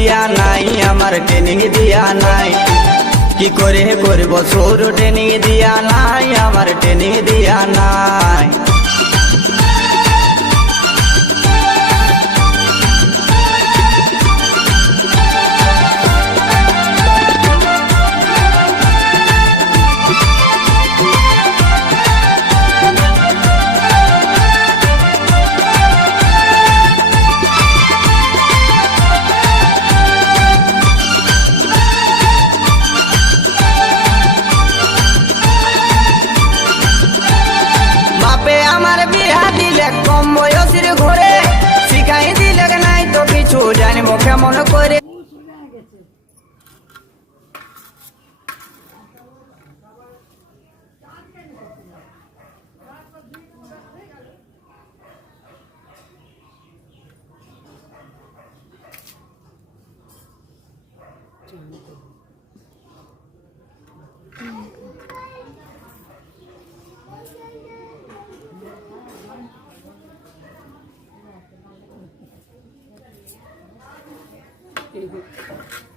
দিয়া নাই, আমার ট্রেনিং দিয়া নাই। কি করে করব সুর, ট্রেনিং দিয়া নাই, আমার ট্রেনিং দিয়া নাই। কম বয়সের ঘরে শিখাই দিলে নাই তো কিছু জানবো কেমন করে। Very good.